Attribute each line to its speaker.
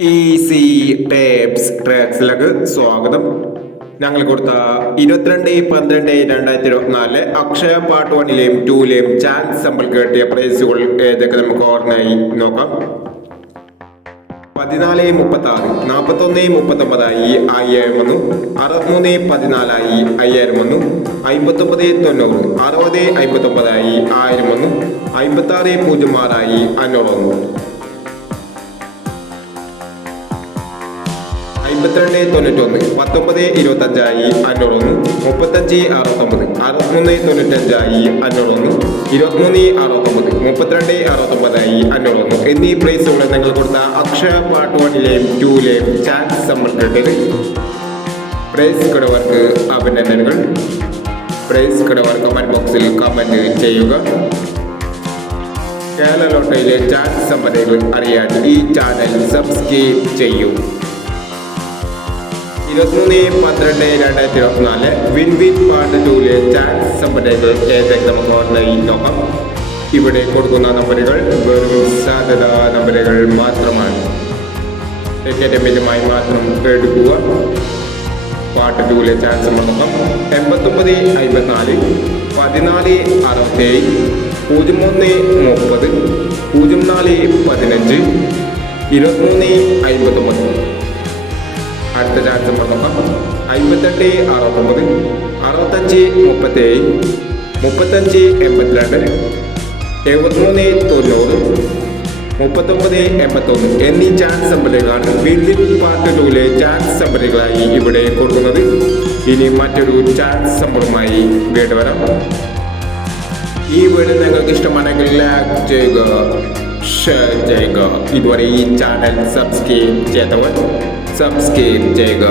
Speaker 1: Easy tapes ട്രാക്സിലേക്ക് സ്വാഗതം. ഞങ്ങൾ കൊടുത്ത ഇരുപത്തിരണ്ട് പന്ത്രണ്ട് രണ്ടായിരത്തി ഇരുപത്തിനാലിലെ അക്ഷയ പാർട്ട് വണ്ണിലെയും ടൂലെയും ചാൻസ് സമ്പിൾ കേട്ടിയ പ്രൈസുകൾ ഏതൊക്കെ നമുക്ക് ഓർമ്മയായി നോക്കാം. പതിനാല് മുപ്പത്തി ആറ് നാൽപ്പത്തൊന്ന് മുപ്പത്തൊമ്പതായി അയ്യായിരം വന്നു. അറുപത്തിമൂന്ന് പതിനാലായി അയ്യായിരം വന്നു. അമ്പത്തൊമ്പത് തൊണ്ണൂറ് അറുപത് അമ്പത്തൊമ്പതായി ആയിരം വന്നു. അമ്പത്തി ആറ് പൂജ്യം ആറായി അഞ്ഞൂറ് വന്നു. അമ്പത്തിരണ്ട് തൊണ്ണൂറ്റൊന്ന് പത്തൊമ്പത് ഇരുപത്തഞ്ചായി അഞ്ഞൂറൊന്ന് മുപ്പത്തഞ്ച് അറുപത്തൊമ്പത് അറുപത്തിമൂന്ന് തൊണ്ണൂറ്റഞ്ചായി അഞ്ഞൂറൊന്ന് ഇരുപത്തിമൂന്ന് അറുപത്തൊമ്പത് മുപ്പത്തിരണ്ട് അറുപത്തൊമ്പതായി അഞ്ഞൂറൊന്ന്. എന്നീ പ്രൈസുകൾ നിങ്ങൾ കൊടുത്ത അക്ഷയ പാർട്ട് വണ്ണിലെയും ടൂലെയും ചാൻസ് സമ്മർദ്ദത്തിൽ പ്രൈസ് കിടവർക്ക് അഭിനന്ദനങ്ങൾ. പ്രൈസ് കിടവർ കമന്റ് ബോക്സിൽ കമന്റ് ചെയ്യുക. കേരള ലോട്ടയിലെ ചാൻസ് സമ്മതകൾ അറിയാൻ ഈ ചാനൽ സബ്സ്ക്രൈബ് ചെയ്യൂ. ഇരുപത്തിമൂന്ന് പന്ത്രണ്ട് രണ്ടായിരത്തി ഇരുപത്തിനാല് വിൻ വിൻ പാർട്ട് ടൂൽ ചാൻസ് സമ്പന്നകൾ ഏതൊക്കെ നമുക്ക് ഓൺലൈൻ നോക്കാം ഇവിടെ കൊടുക്കുന്ന നമ്പറുകൾ വെറും സാധ്യത നമ്പറുകൾ മാത്രമാണ്. അക്കാഡമികമായി മാത്രം എടുക്കുക. പാർട്ട് ടൂൽ ചാൻസ് നോക്കാം എൺപത്തൊമ്പത് അമ്പത്തിനാല് പതിനാല് അറുപത്തേഴ് പൂജ്യം മൂന്ന് മുപ്പത് പൂജ്യം നാല് പതിനഞ്ച് ഇരുപത്തിമൂന്ന് അമ്പത്തൊമ്പത്. അടുത്ത ചാൻസ് നോക്കാം അമ്പത്തെട്ട് അറുപത്തൊമ്പത് അറുപത്തഞ്ച് മുപ്പത്തേഴ് മുപ്പത്തഞ്ച് എൺപത്തിരണ്ട് എഴുപത്തിമൂന്ന് തൊണ്ണൂറ് മുപ്പത്തൊമ്പത് എൺപത്തൊന്ന് എന്നീ ചാൻസ് സമ്പലുകളാണ് വിൻവിൻ പാർട്ട് ടൂലെ ചാൻസ് സമ്പലുകളായി ഇവിടെ കൊടുക്കുന്നത്. ഇനി മറ്റൊരു ചാൻസ് നമ്പറുമായി വീട് വരാം. ഈ വീഡിയോ നിങ്ങൾക്ക് ഇഷ്ടമാണെങ്കിൽ ലൈക്ക് ചെയ്യുക ഷെയർ ചെയ്യുക. ഇതുവരെ ഈ ചാനൽ സബ്സ്ക്രൈബ് ചെയ്തവർ സബ്സ്ക്രൈബ് ചെയ്യുക